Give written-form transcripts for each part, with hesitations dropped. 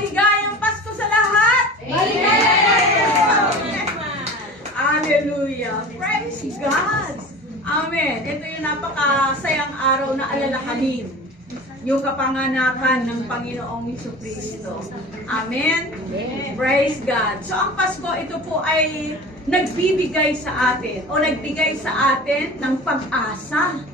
Maligayang Pasko sa lahat! Hallelujah! Praise God! Amen! Ito yung napakasayang araw na alalahanin yung kapanganakan ng Panginoong Jesucristo. Amen? Praise God! So ang Pasko, ito po ay nagbibigay sa atin o nagbigay sa atin ng pag-asa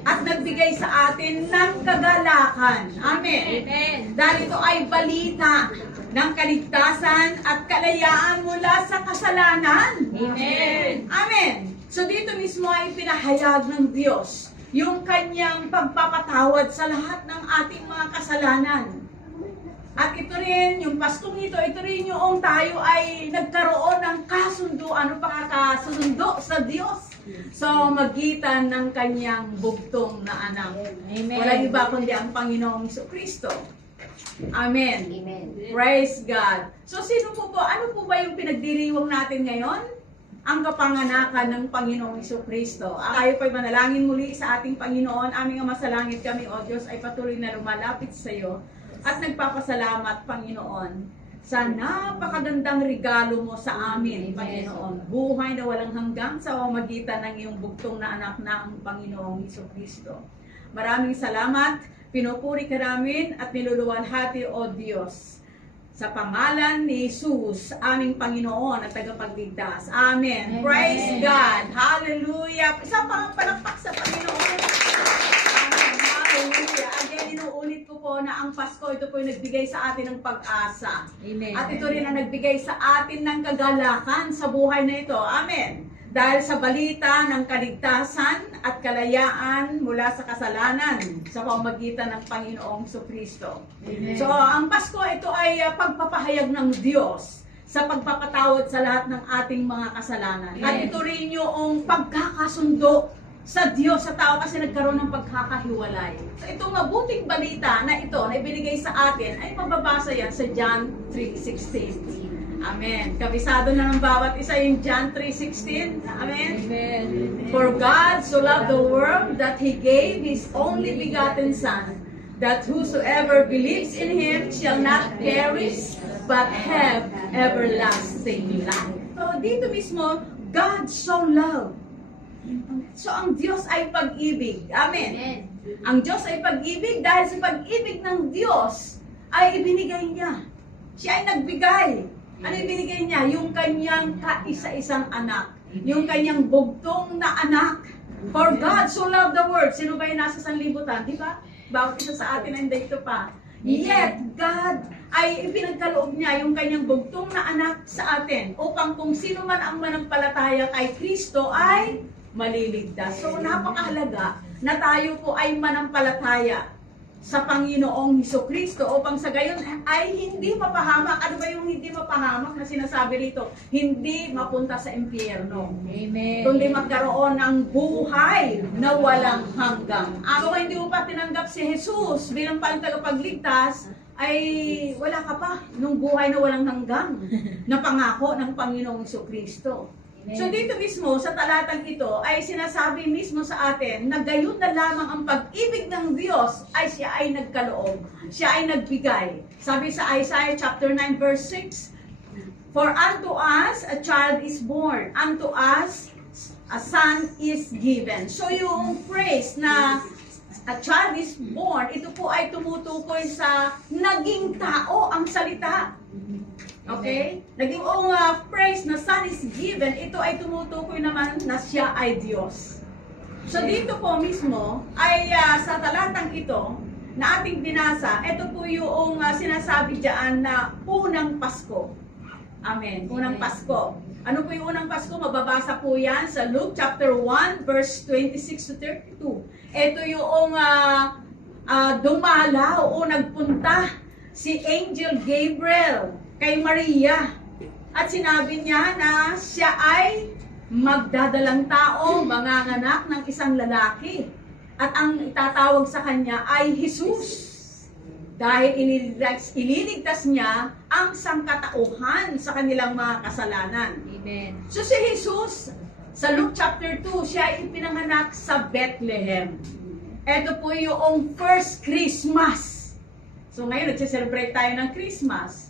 at nagbigay sa atin ng kagalakan. Amen? Dahil ito ay balita ng kaligtasan at kalayaan mula sa kasalanan. Amen. Amen. So dito mismo ay pinahayag ng Diyos yung kanyang pagpapatawad sa lahat ng ating mga kasalanan. At ito rin, yung Paskong ito rin yung tayo ay nagkaroon ng kasunduan o pakakasundo sa Diyos. So, magitan ng kanyang bugtong na anak. Amen. Walang iba kundi ang Panginoong Jesucristo. Amen. Amen. Praise God. So, ano po ba yung pinagdiriwang natin ngayon? Ang kapanganakan ng Panginoong Jesucristo. Kayo po'y manalangin muli sa ating Panginoon. Aming Ama sa langit kami, O Diyos, ay patuloy na lumalapit sa iyo at nagpapasalamat, Panginoon, sa napakagandang regalo mo sa amin, Panginoon. Buhay na walang hanggang sa pamamagitan ng iyong bugtong na anak na ang Panginoong Jesucristo. Maraming salamat, pinupuri ka namin at niluluwalhati, O Diyos. Sa pangalan ni Jesus, aming Panginoon at tagapagligtas. Amen. Praise God. Hallelujah. Isang palakpak sa Panginoon. Amen. Hallelujah. Again, inuulit ko po na ang Pasko, ito po yung nagbigay sa atin ng pag-asa. Amen. At ito rin ang nagbigay sa atin ng kagalakan sa buhay na ito. Amen. Dahil sa balita ng kaligtasan at kalayaan mula sa kasalanan sa pamamagitan ng Panginoong Jesucristo. So, ang Pasko, ito ay pagpapahayag ng Diyos sa pagpapatawad sa lahat ng ating mga kasalanan. At ito rin yung pagkakasundo sa Diyos sa tao kasi nagkaroon ng pagkakahiwalay. So, itong mabuting balita na ito na ibinigay sa atin ay mababasa yan sa John 3:16. Amen. Kabisado na ng bawat isa yung John 3:16. Amen. Amen. For God so loved the world that He gave His only begotten Son, that whosoever believes in Him shall not perish, but have everlasting life. So dito mismo, God so loved. So ang Diyos ay pag-ibig. Amen. Ang Diyos ay pag-ibig dahil sa pag-ibig ng Diyos ay ibinigay niya. Siya ay nagbigay. Ano ibinigay niya? Yung kanyang kaisa-isang anak. Yung kanyang bugtong na anak. For God so loved the world. Sino ba yung nasa sanlibutan? Di ba? Bawat isa sa atin ay dito pa. Yet, God ay ipinagkaloob niya yung kanyang bugtong na anak sa atin upang kung sino man ang manampalataya kay Kristo ay maliligtas. So, napakahalaga na tayo po ay manampalataya sa Panginoong Jesucristo upang sa gayon ay hindi mapahamak. Ano ba yung hindi mapahamak na sinasabi rito? Hindi mapunta sa impyerno. Amen. Kundi magkaroon ng buhay na walang hanggang. Kung hindi mo pa tinanggap si Jesus bilang tagapagligtas, ay wala ka pa nung buhay na walang hanggang na pangako ng Panginoong Jesucristo. So dito mismo sa talatang ito ay sinasabi mismo sa atin na gayon na lamang ang pag-ibig ng Diyos ay siya ay nagkaloob, siya ay nagbigay. Sabi sa Isaiah chapter 9 verse 6, For unto us a child is born, unto us a son is given. So yung phrase na a child is born, ito po ay tumutukoy sa naging tao ang salita. Okay? Naging phrase na son is given, ito ay tumutukoy naman na siya ay Diyos. So dito po mismo ay sa talatang ito na ating binasa, ito po yung sinasabi diyan na unang Pasko. Amen. Unang Pasko. Ano po yung unang Pasko? Mababasa po yan sa Luke chapter 1 verse 26 to 32. Ito yung dumalaw o nagpunta si Angel Gabriel kay Maria. At sinabi niya na siya ay magdadalang tao, manganganak ng isang lalaki. At ang itatawag sa kanya ay Jesus. Dahil ililigtas niya ang sangkatauhan sa kanilang mga kasalanan. Amen. So si Jesus, sa Luke chapter 2, siya ay ipinanganak sa Bethlehem. Ito po yung first Christmas. So So ngayon, nagse-celebrate tayo ng Christmas.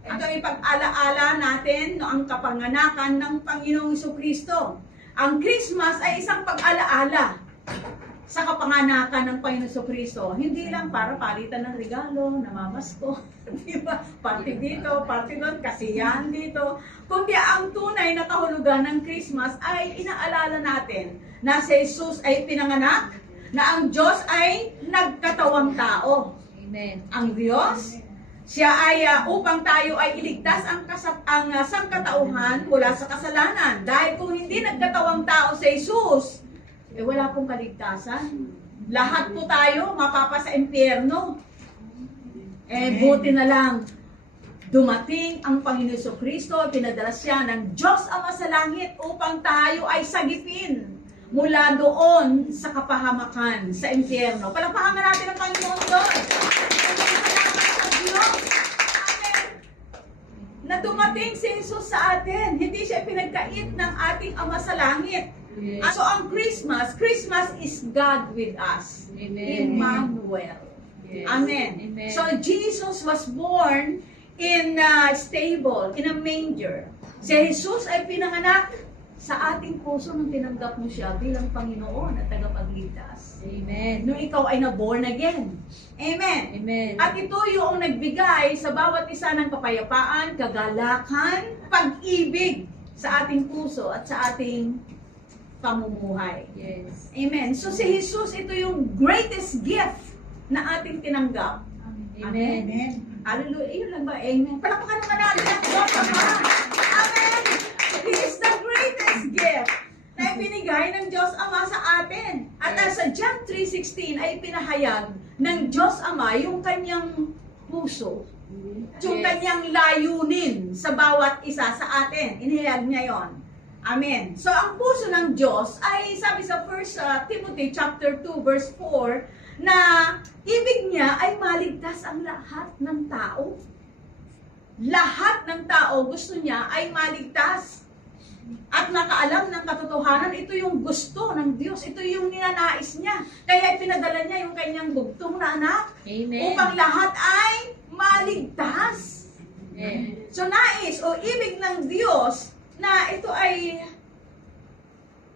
Ito ay pag-alaala natin no, ang kapanganakan ng Panginoong Jesucristo. Ang Christmas ay isang pag-alaala sa kapanganakan ng Panginoong Jesucristo. Hindi lang para palitan ng regalo, namamasko, di ba? Party dito, party doon, kasiyahan dito. Kundi ang tunay na kahulugan ng Christmas ay inaalala natin na si Jesus ay pinanganak, na ang Diyos ay nagkatawang tao. Amen. Ang Diyos, siya ay upang tayo ay iligtas ang sangkatauhan mula sa kasalanan. Dahil kung hindi nagkatawang tao si Jesus, wala pong kaligtasan. Lahat po tayo mapapa sa impyerno. Buti na lang, dumating ang Panginoon Jesucristo, pinadala siya ng Diyos Ama sa langit upang tayo ay sagipin mula doon sa kapahamakan, sa impyerno. Palakpakan natin ang Panginoon doon. Na dumating si Jesus sa atin. Hindi siya pinagkait ng ating Ama sa langit. Yes. So ang Christmas is God with us. Amen. Emmanuel. Yes. Amen. Amen. So Jesus was born in a stable, in a manger. Si Jesus ay pinanganak sa ating puso nung tinanggap mo siya bilang Panginoon at tagapagligtas. Amen. Nung ikaw ay na-born again. Amen. Amen. At ito yung nagbigay sa bawat isa ng kapayapaan, kagalakan, pag-ibig sa ating puso at sa ating pamumuhay. Yes. Amen. So si Jesus, ito yung greatest gift na ating tinanggap. Amen. Hallelujah. Yun lang ba? Amen. Palakpakan naman natin ang Diyos Ama. Amen. He is the greatest gift na ibinigay ng Diyos Ama sa atin. At sa John 3:16 ay pinahayag ng Diyos Ama yung kanyang puso. Yung Yes. kanyang layunin sa bawat isa sa atin. Inihayag niya yon. Amen. So ang puso ng Diyos ay sabi sa 1 Timothy chapter 2 verse 4 na ibig niya ay maligtas ang lahat ng tao. Lahat ng tao gusto niya ay maligtas at makaalam ng katotohanan. Ito yung gusto ng Diyos. Ito yung ninanais niya. Kaya pinadala niya yung kanyang bugtong na anak Amen. upang lahat ay maligtas. Amen. So nais o ibig ng Diyos na ito ay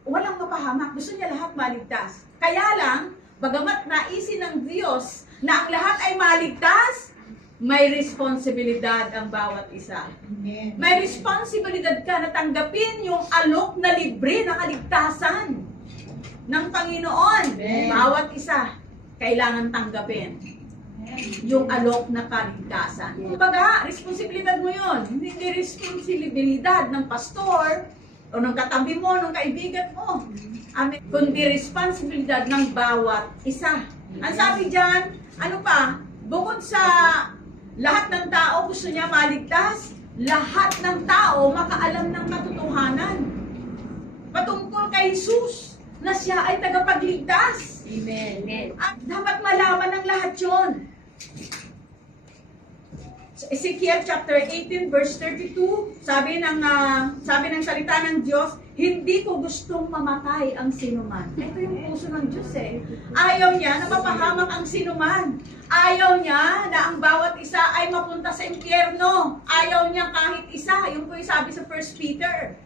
walang mapahamak. Gusto niya lahat maligtas. Kaya lang, bagamat naisin ng Diyos na ang lahat ay maligtas, may responsibilidad ang bawat isa. May responsibilidad ka na tanggapin yung alok na libre na kaligtasan ng Panginoon. Amen. Bawat isa kailangan tanggapin yung alok na kaligtasan. Kumbaga, responsibilidad mo yun. Hindi responsibilidad ng pastor o ng katabi mo, ng kaibigan mo. Amen. Kundi responsibilidad ng bawat isa. Ang sabi dyan, ano pa? Bukod sa lahat ng tao gusto niya maligtas, lahat ng tao makaalam ng katotohanan patungkol kay Jesus na siya ay tagapagligtas. Amen. At dapat malaman ng lahat yun. So, Ezekiel chapter 18 verse 32, sabi ng salita ng Diyos, hindi ko gustong mamatay ang sinuman. Ito yung puso ng Diyos eh. Ayaw niya na mapahamak ang sinuman. Ayaw niya na ang bawat isa ay mapunta sa impyerno. Ayaw niya kahit isa. Yung po yung sabi sa 1 Peter.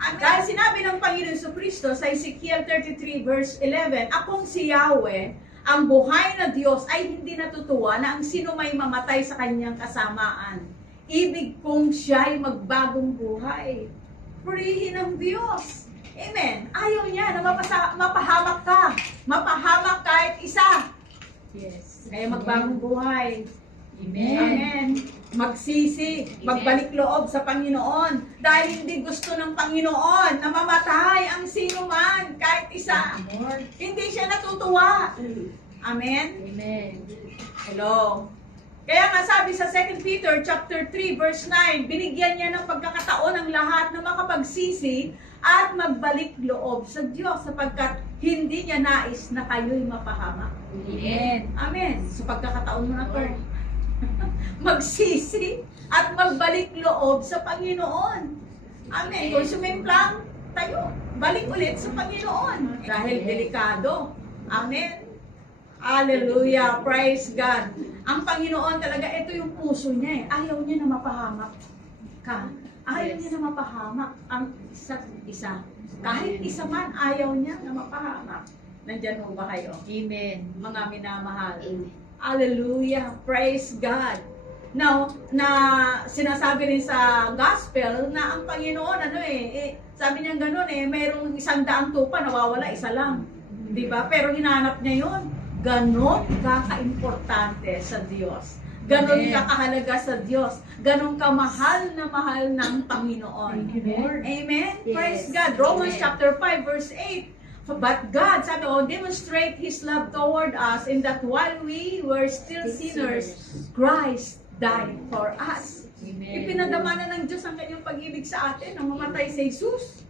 Dahil sinabi ng Panginoon Jesucristo sa Ezekiel 33 verse 11, akong si Yahweh, ang buhay na Diyos ay hindi natutuwa na ang sino may mamatay sa kanyang kasamaan. Ibig kong siya'y magbagong buhay. Purihin ng Diyos. Amen. Ayaw niya na mapahamak ka. Mapahamak kahit isa. Yes. Kaya magbagong buhay. Amen. Amen. Magsisi, magbalik loob sa Panginoon. Dahil hindi gusto ng Panginoon na mamatay ang sino man, kahit isa. Hindi siya natutuwa. Amen? Amen. Hello. Kaya nga sabi sa 2 Peter chapter 3 verse 9, binigyan niya ng pagkakataon ang lahat na makapagsisi at magbalik loob sa Diyos sapagkat hindi niya nais na kayo'y mapahamak. Amen. Amen. Sa pagkakataon mo na to, magsisi at magbalik loob sa Panginoon. Amen. Kung sumimplang tayo, balik ulit sa Panginoon. Dahil delikado. Amen. Hallelujah. Praise God. Ang Panginoon talaga, ito yung puso niya eh. Ayaw niya na mapahamak ka. Ayaw niya na mapahamak ang isa't isa. Kahit isa man, ayaw niya na mapahamak. Nandyan mo ba kayo? Amen. Mga minamahal. Amen. Hallelujah. Praise God. Now, na sinasabi rin sa gospel na ang Panginoon, sabi niya gano'n mayroong 100 tupa, nawawala, isa lang. Di ba? Pero hinanap niya yun. Ganon ka-importante sa Diyos. Ganon Amen. ka kahalaga sa Diyos. Ganon ka mahal na mahal ng Panginoon. Thank you, Lord. Amen? Yes. Praise God. Romans Amen. chapter 5 verse 8. But God, sabi demonstrate His love toward us in that while we were still sinners, Christ died for us. Amen. Ipinadama na ng Diyos ang kanyang pag-ibig sa atin nang mamatay si Jesus.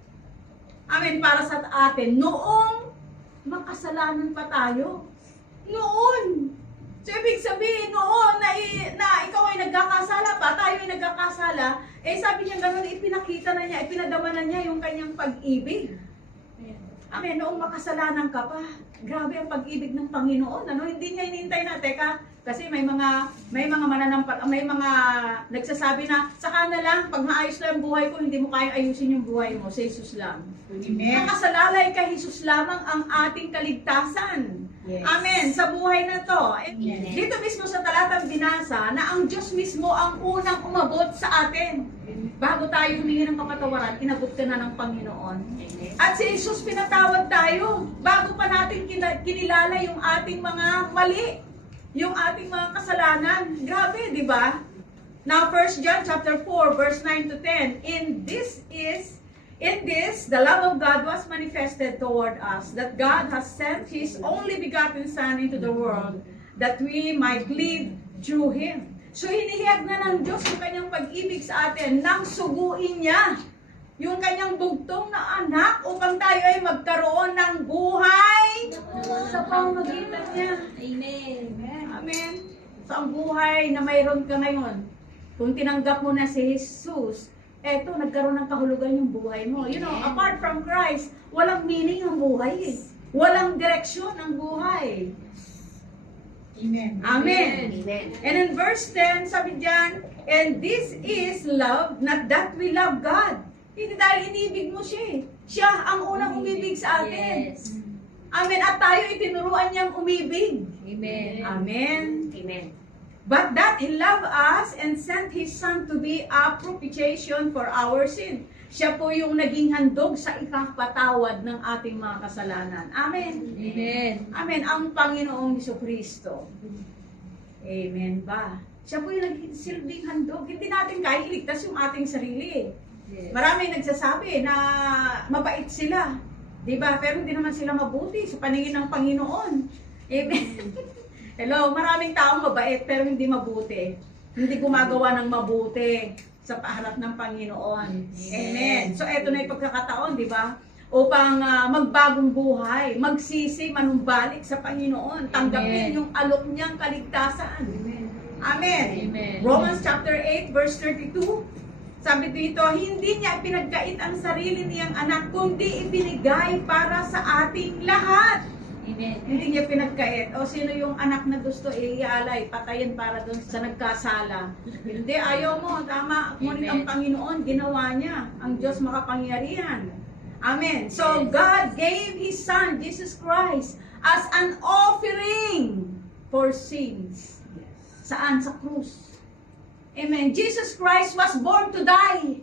Amen. Para sa atin. Noong makasalanan pa tayo. Noon. So, ibig sabihin, noon na ikaw ay nagkakasala pa, tayo ay nagkakasala, sabi niya gano'n, ipinakita na niya, ipinadama na niya yung kanyang pag-ibig. Amen. Noong makasalanan ka pa, grabe ang pag-ibig ng Panginoon. Hindi niya hinintay na, teka, kasi may mga nagsasabi na, saka na lang, pag maayos lang ang buhay ko, hindi mo kayang ayusin yung buhay mo, sa Jesus lang. Amen. Nakasalalay kay Jesus lamang ang ating kaligtasan. Yes. Amen. Sa buhay na to. Amen. Dito mismo sa talatang binasa na ang Diyos mismo ang unang umabot sa atin. Bago tayo humingi ng kapatawaran, inabot ka na ng Panginoon. Amen. At si Jesus pinatawad tayo. Bago pa natin kinilala yung ating mga mali, yung ating mga kasalanan. Grabe, di ba? Now, 1 John chapter 4, verse 9 to 10. In this, the love of God was manifested toward us, that God has sent His only begotten Son into the world, that we might live through Him. So, hinihiyag na ng Diyos yung kanyang pag-ibig sa atin nang suguin niya yung kanyang bugtong na anak upang tayo ay magkaroon ng buhay sa pamamagitan niya. Amen. Amen. So, ang buhay na mayroon ka ngayon, kung tinanggap mo na si Jesus, eto, nagkaroon ng kahulugan yung buhay mo. You know, apart from Christ, walang meaning ang buhay eh. Walang direksyon ang buhay. Amen. Amen. Amen. And in verse 10, sabi diyan, and this is love, not that we love God. Hindi dahil inibig mo siya eh. Siya ang unang umibig sa atin. Yes. Amen. At tayo itinuruan niyang umibig. Amen. Amen. Amen. But that He loved us and sent His Son to be a propitiation for our sin. Siya po yung naging handog sa ikapatawad ng ating mga kasalanan. Amen. Amen. Amen. Ang Panginoong Jesucristo. Amen ba? Siya po yung nagsilbing handog. Hindi natin kaya iligtas yung ating sarili. Yes. Marami nagsasabi na mabait sila. Diba? Pero hindi naman sila mabuti sa paningin ng Panginoon. Amen. Hello, maraming taong mabait pero hindi mabuti. Hindi gumagawa ng mabuti sa paharap ng Panginoon. Amen. So, eto na yung pagkakataon, di ba? Upang magbagong buhay, magsisi, manumbalik sa Panginoon, tanggapin Amen. yung alok niyang kaligtasan. Amen. Amen. Romans chapter 8, verse 32. Sabi dito, hindi niya ipinagkait ang sarili niyang anak, kundi ibinigay para sa ating lahat. Amen. Hindi niya pinagkait. O sino yung anak na gusto ialay, patayin para doon sa nagkasala. Hindi, ayaw mo. Tama. Ngunit ang Amen. Panginoon, ginawa niya. Ang Diyos makapangyarihan. Amen. So, Yes. God gave His Son, Jesus Christ, as an offering for sins. Saan? Sa krus. Amen. Jesus Christ was born to die.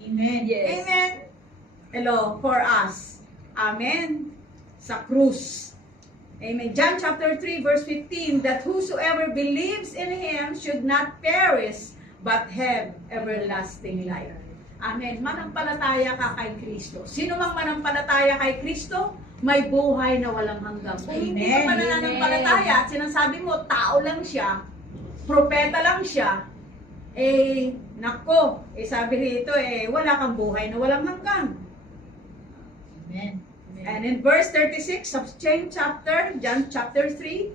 Amen. Yes. Amen. Hello, for us. Amen. Sa krus. Amen. John chapter 3 verse 15, that whosoever believes in Him should not perish, but have everlasting life. Amen. Manampalataya ka kay Kristo. Sino mang manampalataya kay Kristo, may buhay na walang hanggang. Kung hindi ka pa Amen. nananampalataya at sinasabi mo, tao lang siya, propeta lang siya, nako, sabi rito, wala kang buhay na walang hanggang. Amen. And in verse 36 of same chapter, John chapter 3,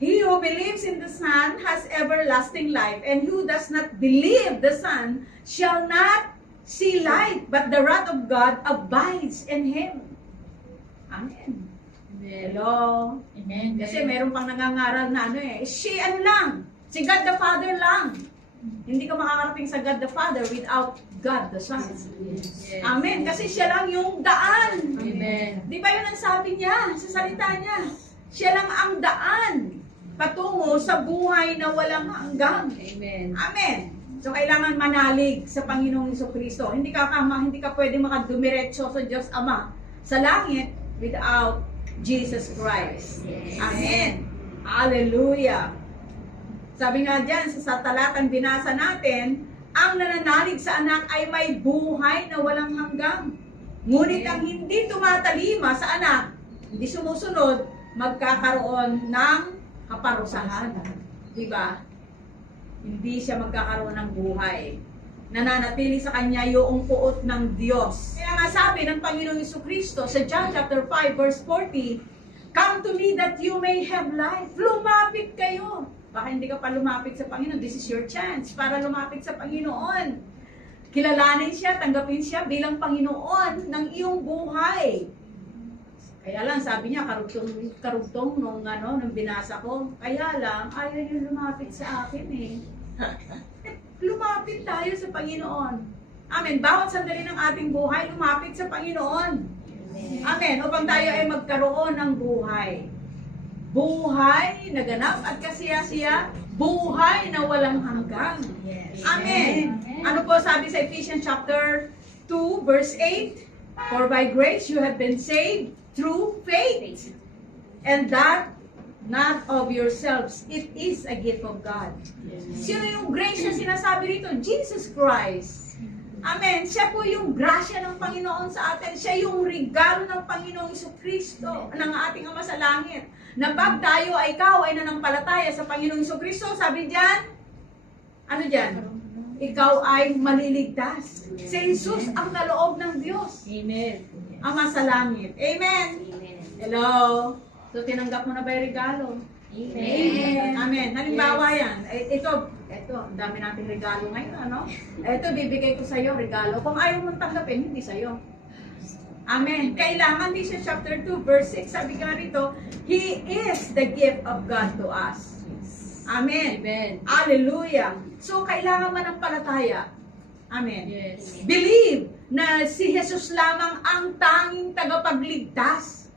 he who believes in the Son has everlasting life, and who does not believe the Son shall not see light, but the wrath of God abides in him. Amen. Hello? Amen. Kasi meron pang nangangaral na si si God the Father lang. Hindi ka makakarating sa God the Father without God the Son. Yes. Amen. Kasi siya lang yung daan. Amen. Di ba yun ang sabi niya sa salita niya? Siya lang ang daan patungo sa buhay na walang hanggang. Amen. Amen. So, kailangan manalig sa Panginoong Jesucristo. Hindi ka pwede makadumiretso sa Diyos Ama sa langit without Jesus Christ. Amen. Hallelujah. Sabi nga dyan, sa talatang binasa natin, ang nananalig sa anak ay may buhay na walang hanggang. Ngunit ang hindi tumatalima sa anak, hindi sumusunod, magkakaroon ng kaparusahan. Diba? Hindi siya magkakaroon ng buhay. Nananatili sa kanya yung puot ng Diyos. Kaya nga sabi ng Panginoong Jesucristo sa John chapter 5 verse 40, "Come to me that you may have life." Lumapit kayo. Baka hindi ka pa lumapit sa Panginoon. This is your chance para lumapit sa Panginoon. Kilalanin siya, tanggapin siya bilang Panginoon ng iyong buhay. Kaya lang, sabi niya, karugtong nung binasa ko. Kaya lang, ayaw niyo lumapit sa akin eh. Lumapit tayo sa Panginoon. Amen. Bawat sandali ng ating buhay, lumapit sa Panginoon. Amen. Upang tayo ay magkaroon ng buhay. Buhay na ganap at kasiyasiya. Buhay na walang hanggang. Yes. Amen. Ano po sabi sa Ephesians chapter 2 verse 8? "For by grace you have been saved through faith, and that not of yourselves, it is a gift of God." Sino yung grace na sinasabi rito? Jesus Christ. Amen. Siya po yung grasya ng Panginoon sa atin. Siya yung regalo ng Panginoong Jesucristo, ng ating Ama sa langit. Na pag tayo ay ikaw ay nanampalataya sa Panginoong Jesucristo, sabi diyan, ano diyan? Ikaw ay maliligtas. Si Jesus ang kaloob ng Diyos. Amen. Ama sa langit. Amen. Hello. So, tinanggap mo na ba yung regalo? Amen. Amen. Halimbawa yan. Ito, ang dami nating regalo ngayon, ano? Ito, bibigay ko sa iyo regalo. Kung ayaw mong tanggapin, hindi sa iyo. Amen. Kailangan din sa chapter 2, verse 6, sabi nga rito, He is the gift of God to us. Amen. Amen. Hallelujah. So, kailangan manampalataya. Amen. Yes. Believe na si Jesus lamang ang tanging tagapagligtas.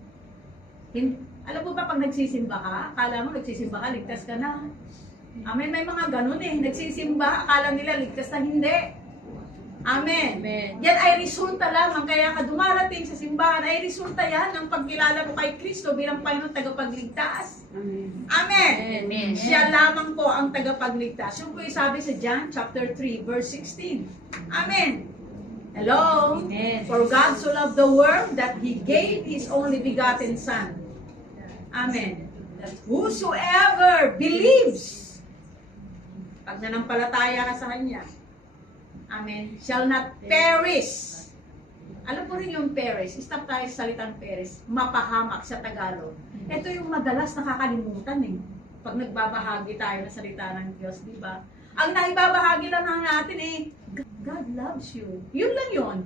Alam mo ba pag nagsisimba ka, akala mo nagsisimba ka, ligtas ka na. Amen. May mga ganun eh. Nagsisimba, akala nila ligtas na hindi. Amen. Amen. Yan ay resulta lamang. Kaya ka dumarating sa simbahan, ay resulta yan ng pagkilala mo kay Kristo bilang Panginoon tagapagligtas. Amen. Amen. Amen. Siya lamang po ang tagapagligtas. Yung po yung sabi sa John chapter 3 verse 16. Amen. Hello? Amen. For God so loved the world that He gave His only begotten Son. Amen. That whosoever believes, pag nanampalataya ka sa Kanya, amen, shall not perish. Alam po rin yung perish. Stop tayo sa salitang perish. Mapahamak sa Tagalog. Ito yung madalas nakakalimutan eh. Pag nagbabahagi tayo ng salita ng Diyos, di ba? Ang naibabahagi lang natin eh, God loves you. Yun lang yun.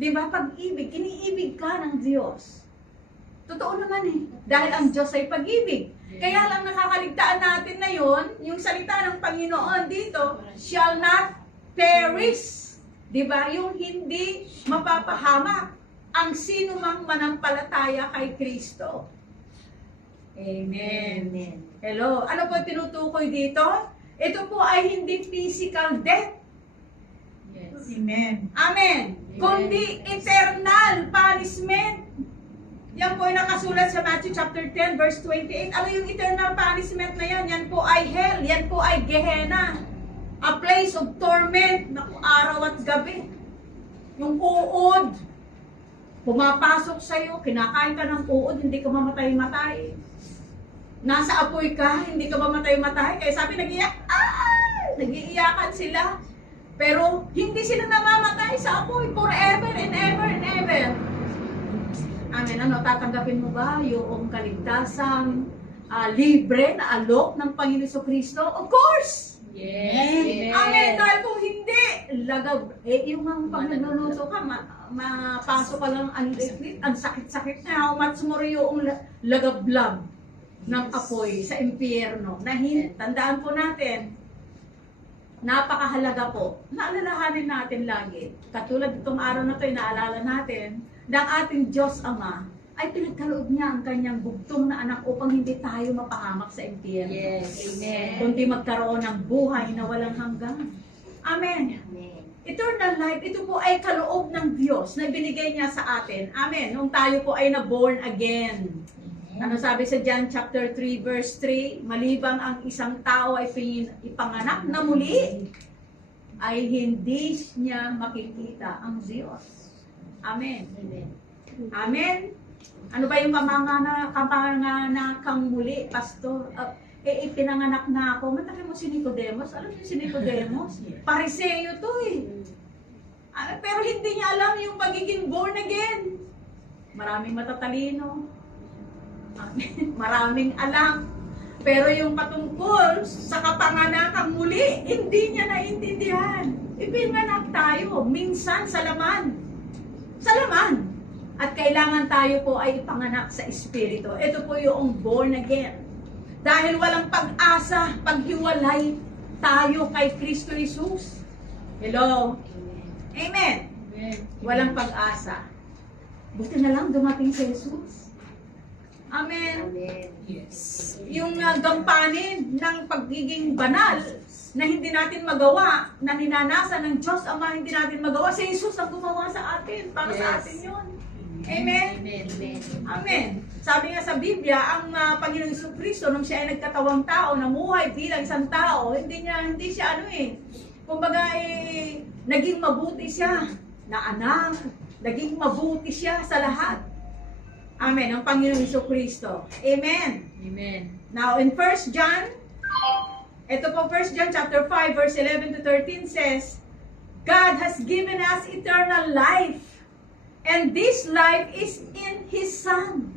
Di ba? Pag-ibig, iniibig ka ng Diyos. Totoo naman eh. Dahil ang Diyos ay pag-ibig. Kaya lang nakakaligtaan natin na yun, yung salita ng Panginoon dito, shall not perish. Diba? Yung hindi mapapahamak ang sino mang manampalataya kay Kristo. Amen. Hello. Ano po tinutukoy dito? Ito po ay hindi physical death. Yes. Amen. Amen. Kundi eternal punishment. Yan po ay nakasulat sa Matthew chapter 10 verse 28. Ano yung eternal punishment na yan? Yan po ay hell. Yan po ay Gehenna. A place of torment na araw at gabi. Yung uod, pumapasok sa'yo, kinakain ka ng uod, hindi ka mamatay-matay. Nasa apoy ka, hindi ka mamatay-matay. Kaya sabi, nag-iiyakan sila. Pero hindi sila namamatay sa apoy forever and ever and ever. Amen. Ano, tatanggapin mo ba yung kaligtasang libre na alok ng Panginoon Kristo? Of course! Yes. Amen. Dahil kung hindi, lagab. Yung mga pag nagluluto ka, mapasok ka lang ang sakit-sakit na. How much more yung lagablab ng apoy sa impyerno. Tandaan po natin, napakahalaga po. Naalalahanin natin lagi. Katulad itong araw na ito, naalala natin na ang ating Diyos Ama ay pinagkaloob niya ang kanyang bugtong na anak upang hindi tayo mapahamak sa impyerno. Yes. Amen. Kundi magkaroon ng buhay na walang hanggan. Amen. Amen. Eternal life, ito po ay kaloob ng Diyos na binigay niya sa atin. Amen. Nung tayo po ay na-born again. Ano sabi sa John chapter 3 verse 3? Malibang ang isang tao ay ipanganak na muli, ay hindi niya makikita ang Diyos. Amen. Amen. Amen. Ano ba yung kapanganakang muli, Pastor? Ipinanganak na ako. Mataki mo si Nicodemus. Alam niyo si Nicodemus? Pariseo to eh. Pero hindi niya alam yung pagiging born again. Maraming matatalino. Maraming alam. Pero yung patungkol sa kapanganakang muli, hindi niya naintindihan. Ipinanganak tayo, minsan sa laman. Sa laman. At kailangan tayo po ay ipanganak sa Espiritu. Ito po yung born again. Dahil walang pag-asa, paghiwalay tayo kay Kristo Jesus. Hello? Amen. Amen. Walang pag-asa. Buti na lang dumating si Jesus. Amen. Amen. Yes. Yung gampanin ng pagiging banal na hindi natin magawa, na ninanasan ng Diyos Ama, hindi natin magawa. Si Jesus ang gumawa sa atin, para sa Yes. atin yun. Amen. Amen. Amen. Amen. Sabi nga sa Biblia, ang Panginoong Jesucristo, nung siya ay nagkatawang tao, namuhay bilang isang tao, hindi siya kumbaga naging mabuti siya na anak, naging mabuti siya sa lahat. Amen. Ang Panginoong Jesucristo. Amen. Amen. Now, in 1 John, ito po 1 John chapter 5, verse 11 to 13 says, God has given us eternal life, and this life is in His Son.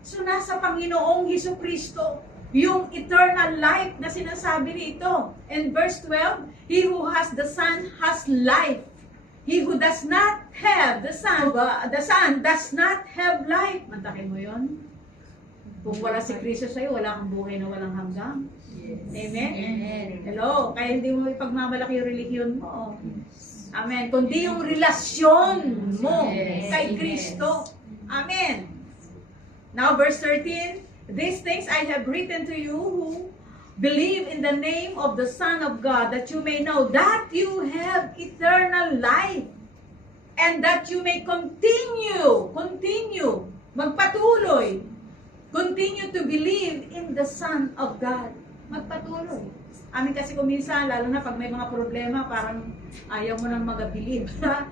So, nasa Panginoong Jesucristo, yung eternal life na sinasabi nito. In verse 12, He who has the Son has life. He who does not have the Son does not have life. Mantakin mo yun? Kung wala si Kristo sa'yo, wala kang buhay na walang hanggang. Yes. Amen? Amen. Hello? Kaya hindi mo ipagmamalaki yung relihiyon mo. Amen. Kundi yung relasyon mo Yes. kay Amen. Kristo. Amen. Now, verse 13, these things I have written to you who believe in the name of the Son of God, that you may know that you have eternal life, and that you may continue, magpatuloy, continue to believe in the Son of God. Magpatuloy. Amin kasi kung minsan, lalo na pag may mga problema, parang ayaw mo nang mag-believe.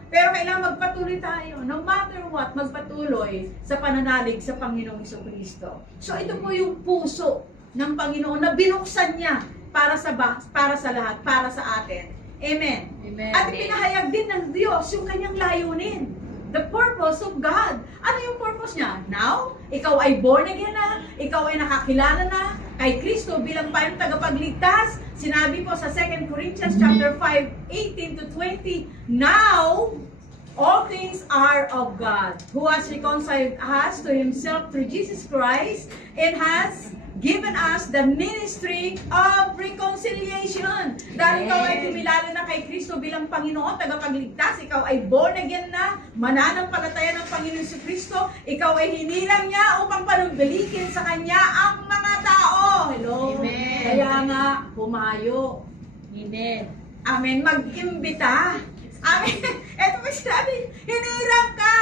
Pero kailangan magpatuloy tayo. No matter what, magpatuloy sa pananalig sa Panginoong Jesucristo. So ito po yung puso ng Panginoon na binuksan niya para sa lahat, para sa atin. Amen. Amen. At pinahayag din ng Diyos yung kanyang layunin. The purpose of God. Ano yung purpose niya? Now, ikaw ay born again na, ikaw ay nakakilala na kay Kristo bilang tagapagligtas. Sinabi po sa 2 Corinthians chapter 5, 18 to 20, now, all things are of God, who has reconciled us to Himself through Jesus Christ, and has given us the ministry of reconciliation. Dahil ikaw ay kumilala na kay Kristo bilang Panginoon, tagapagligtas, ikaw ay born again na, mananampalataya ng Panginoon si Kristo, ikaw ay hinilang niya upang panumbalikin sa Kanya ang mga tao. Hello? Amen. Kaya nga, pumayo. Amen. Amen. Mag-imbita. Amen. Ito pa sinabi, hinirang ka.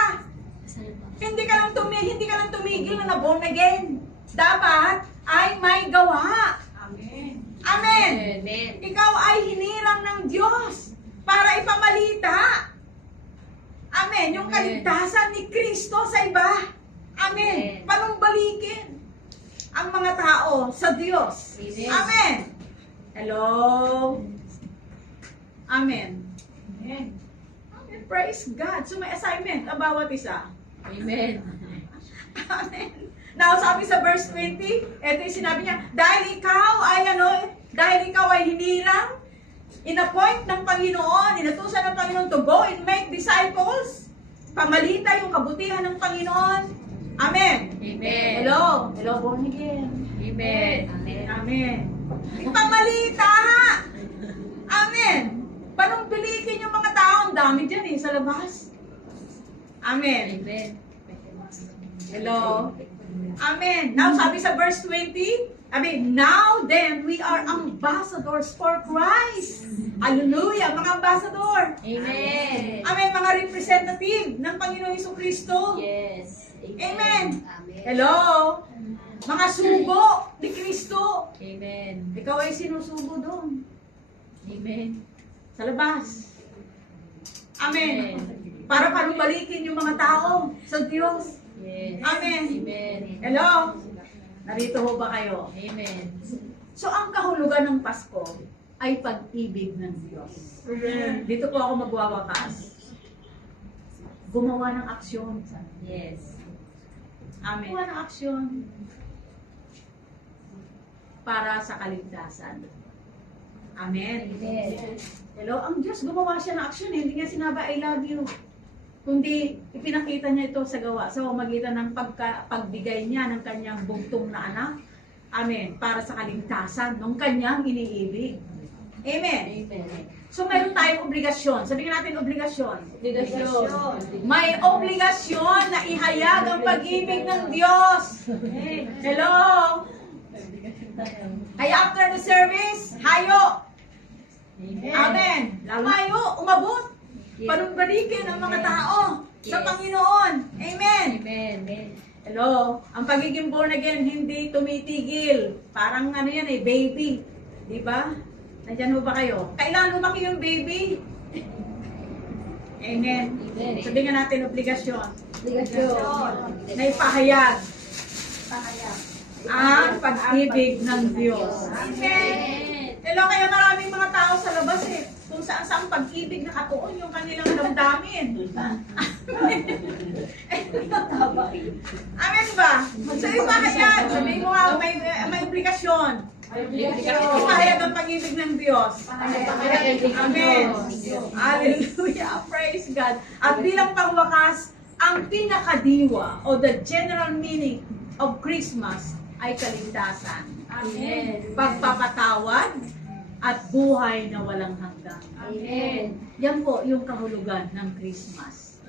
Hindi ka lang tumigil na na-born again. Dapat ay may gawa. Amen. Amen. Amen. Ikaw ay hinirang ng Diyos para ipamalita. Amen. Yung kaligtasan ni Kristo sa iba. Amen. Amen. Panumbalikin ang mga tao sa Diyos. Amen. Amen. Hello. Amen. Amen. Amen. Praise God. So may assignment ang bawat isa. Amen. Amen. Now, sabi sa verse 20, ito yung sinabi niya, dahil ikaw ay hinirang, inappoint ng Panginoon, inutusan ng Panginoon to go and make disciples. Pamalita yung kabutihan ng Panginoon. Amen. Amen. Hello. Hello, born again. Amen. Amen. Pamalita! Amen. Panumpilikin yung mga tao. Ang dami dyan sa labas. Amen. Amen. Hello. Amen. Now, sabi sa verse 20, now then, we are ambassadors for Christ. Hallelujah, mga ambassador. Amen. Amen, mga representative ng Panginoong Jesucristo. Yes. Amen. Hello. Mga sugo ni Kristo. Amen. Ikaw ay sinusugo doon. Amen. Sa labas. Amen. Para panumbalikin yung mga tao sa Diyos. Yes. Amen. Amen. Hello. Narito ho ba kayo? Amen. So, ang kahulugan ng Pasko ay pag-ibig ng Diyos. Dito po ako magwawakas. Gumawa ng aksyon. Yes. Amen. Gumawa ng aksyon para sa kaligtasan. Amen. Amen. Hello? Ang Diyos gumawa siya ng aksyon. Hindi niya sinabi, I love you. Kundi ipinakita niya ito sa gawa sa pamamagitan ng pagbigay niya ng kanyang bugtong na anak. Amen. Para sa kaligtasan ng kanyang iniibig. Amen. Amen. So mayroon tayong obligasyon. Sabihin natin obligasyon. Obligasyon. May obligasyon na ihayag ang pag-ibig ng Diyos. Hello? Kaya after the service, hayo. Amen. Hayo, umabot. Panumbalikin ang mga tao sa Panginoon. Amen. Amen. Hello? Ang pagiging born again, hindi tumitigil. Parang ano yan baby. Di ba? Nandyan ho ba kayo? Kailan lumaki yung baby? Amen. Amen. Sabihin nga natin obligasyon. Obligasyon. Na ipahayag ang pag-ibig ng Diyos. Amen. Hello, kaya maraming mga tao sa labas kung saan pag-ibig nakatuon yung kanilang damdamin. Amen ba? So ipahayag. Sabihin mo nga, may obligasyon. Ipahayag ang pag-ibig ng Diyos. Amen. Hallelujah. Praise God. At bilang pangwakas, ang pinakadiwa o the general meaning of Christmas ay kaligtasan. Amen. Pagpapatawad at buhay na walang hanggan. Amen. Yan po yung kahulugan ng Christmas.